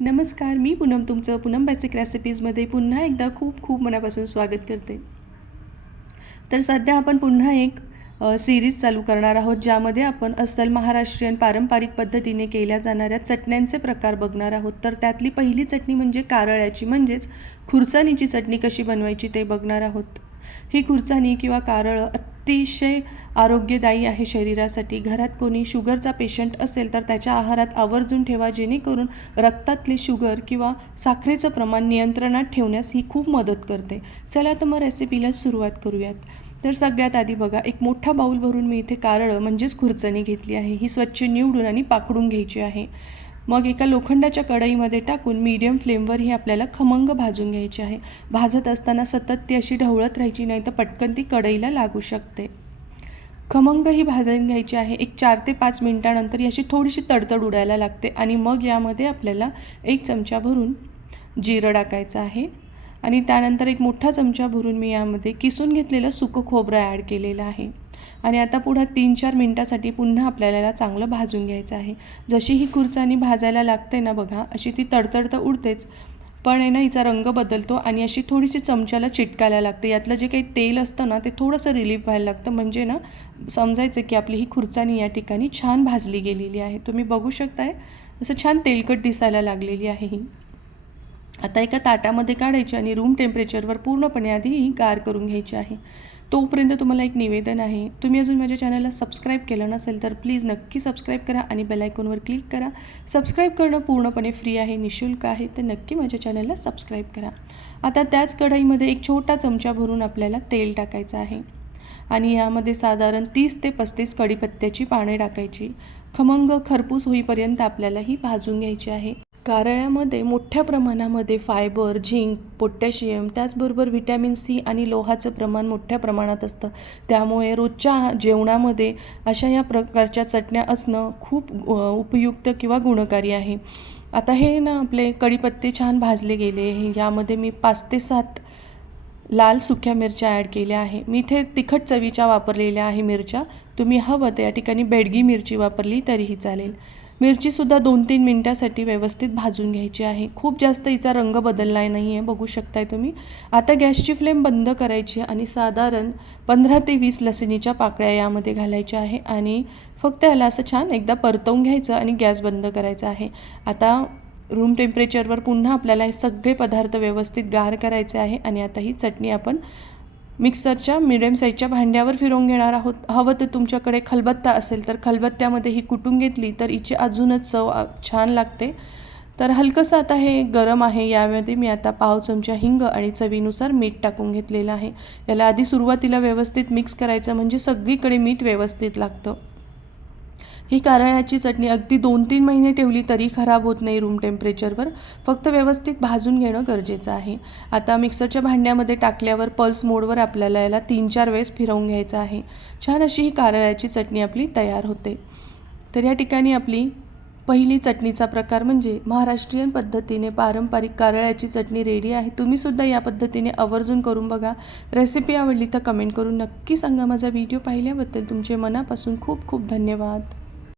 नमस्कार, मी पूनम तुमचं पूनम बेसिक रेसिपीजमध्ये पुन्हा एकदा खूप खूप मनापासून स्वागत करते. तर सध्या आपण पुन्हा एक सीरीज चालू करणार आहोत, ज्यामध्ये आपण अस्सल महाराष्ट्रीयन पारंपरिक पद्धतीने केल्या जाणाऱ्या चटण्यांचे प्रकार बघणार आहोत. तर त्यातली पहिली चटणी म्हणजे कारळ्याची, म्हणजेच खुरसाणीची चटणी कशी बनवायची ते बघणार आहोत. ही खुरसाणी किंवा कारळं अतिशय आरोग्यदायी आहे शरीरासाठी. घरात कोणी शुगरचा पेशंट असेल तर त्याच्या आहारात आवर्जून ठेवा, जेणेकरून रक्तातले शुगर किंवा साखरेचं प्रमाण नियंत्रणात ठेवण्यास ही खूप मदत करते. चला तर मग रेसिपीला सुरुवात करूयात. तर सगळ्यात आधी बघा, एक मोठा बाऊल भरून मी इथे कारळं म्हणजेच खुरचणी घेतली आहे. ही स्वच्छ निवडून आणि पाकडून घ्यायची आहे. मग एका लोखंडाच्या कढईमध्ये टाकून मीडियम फ्लेमवर ही आपल्याला खमंग भाजून घ्यायची आहे. भाजत असताना सतत ती अशी ढवळत राहायची, नाही तर पटकन ती कढईला लागू शकते. खमंग ही भाजून घ्यायची आहे. एक 4 ते 5 मिनिटानंतर ही अशी थोडीशी तडतड उडायला लागते आणि मग यामध्ये आपल्याला 1 चमचा भरून जिरं टाकायचं आहे आणि त्यानंतर एक मोठा चमचा भरून मी यामध्ये किसून घेतलेलं सुकं खोबरं ॲड केलेलं आहे. आणि आता पुढे 3-4 मिनिटासाठी पुन्हा आपल्याला याला चांगलं भाजून घ्यायचं आहे. जशी ही खुरसाणी भाजायला लागते ना बघा, अशी ती तडतड तर उडतेच, पण आहे ना हिचा रंग बदलतो आणि अशी थोडीशी चमच्याला चिटकायला लागते. यातलं जे काही तेल असतं ना ते थोडंसं रिलीफ व्हायला लागतं, म्हणजे ना समजायचं की आपली ही खुरसाणी या ठिकाणी छान भाजली गेलेली आहे. तुम्ही बघू शकताय, असं छान तेलकट दिसायला लागलेली आहे ही. आता एका ताटामध्ये काढायची आणि रूम टेम्परेचरवर पूर्णपणे आधी ही गार करून घ्यायची आहे. तोपर्यंत तुम्हाला एक निवेदन आहे, तुम्ही अजून माझ्या चॅनलला सबस्क्राईब केलं नसेल तर प्लीज नक्की सबस्क्राईब करा आणि बेल आयकॉनवर क्लिक करा. सबस्क्राईब करणं पूर्णपणे फ्री आहे, निःशुल्क आहे, तर नक्की माझ्या चॅनलला सबस्क्राईब करा. आता त्याच कढईमध्ये एक छोटा चमचा भरून आपल्याला तेल टाकायचं आहे आणि यामध्ये साधारण 30 ते 35 कढीपत्त्याची पाने टाकायची. खमंग खरपूस होईपर्यंत आपल्याला ही भाजून घ्यायची आहे. कारळ्यामध्ये मोठ्या प्रमाणामध्ये फायबर, झिंक, पोटॅशियम, त्याचबरोबर व्हिटॅमिन सी आणि लोहाचं प्रमाण मोठ्या प्रमाणात असतं. त्यामुळे रोजच्या जेवणामध्ये अशा या प्रकारच्या चटण्या असणं खूप उपयुक्त किंवा गुणकारी आहे. आता हे ना आपले कढीपत्ते छान भाजले गेले. यामध्ये मी 5 ते 7 लाल सुक्या मिरच्या ॲड केल्या आहे. मी इथे तिखट चवीच्या वापरलेल्या आहे मिरच्या. तुम्ही हवं तर या ठिकाणी बेडगी मिरची वापरली तरीही चालेल. मिरचीसुद्धा 2-3 मिनटासाठी व्यवस्थित भाजून घ्यायची आहे. खूप जास्त हिचा रंग बदलला नाही आहे, बघू शकताय तुम्ही. आता गॅसची फ्लेम बंद करायची आणि साधारण 15 ते 20 लसणीच्या पाकळ्या यामध्ये घालायच्या आहे आणि फक्त याला असं छान एकदा परतवून घ्यायचं आणि गॅस बंद करायचा आहे. आता रूम टेम्परेचरवर पुन्हा आपल्याला हे सगळे पदार्थ व्यवस्थित गार करायचे आहे आणि आता ही चटणी आपण मिक्सरच्या मिडियम साईजच्या भांड्यावर फिरवून घेणार आहोत. हवं तर तुमच्याकडे खलबत्ता असेल तर खलबत्त्यामध्ये ही कुटून घेतली तर हिची अजूनच चव छान लागते. तर हलकंसं आता हे गरम आहे, यामध्ये मी आता पाव चमचा हिंग आणि चवीनुसार मीठ टाकून घेतलेलं आहे. याला आधी सुरुवातीला व्यवस्थित मिक्स करायचं, म्हणजे सगळीकडे मीठ व्यवस्थित लागतं. ही कारळ्याची चटणी अगदी 2-3 महिने ठेवली तरी खराब होत नाही रूम टेम्परेचरवर. फक्त व्यवस्थित भाजून घेणं गरजेचं आहे. आता मिक्सरच्या भांड्यामध्ये टाकल्यावर पल्स मोडवर आपल्याला याला 3-4 वेळेस फिरवून घ्यायचं आहे. छान अशी ही कारळ्याची चटणी आपली तयार होते. तर या ठिकाणी आपली पहिली चटणीचा प्रकार म्हणजे महाराष्ट्रीयन पद्धतीने पारंपरिक कारळ्याची चटणी रेडी आहे. तुम्हीसुद्धा या पद्धतीने आवर्जून करून बघा. रेसिपी आवडली तर कमेंट करून नक्की सांगा. माझा व्हिडिओ पाहिल्याबद्दल तुमचे मनापासून खूप खूप धन्यवाद.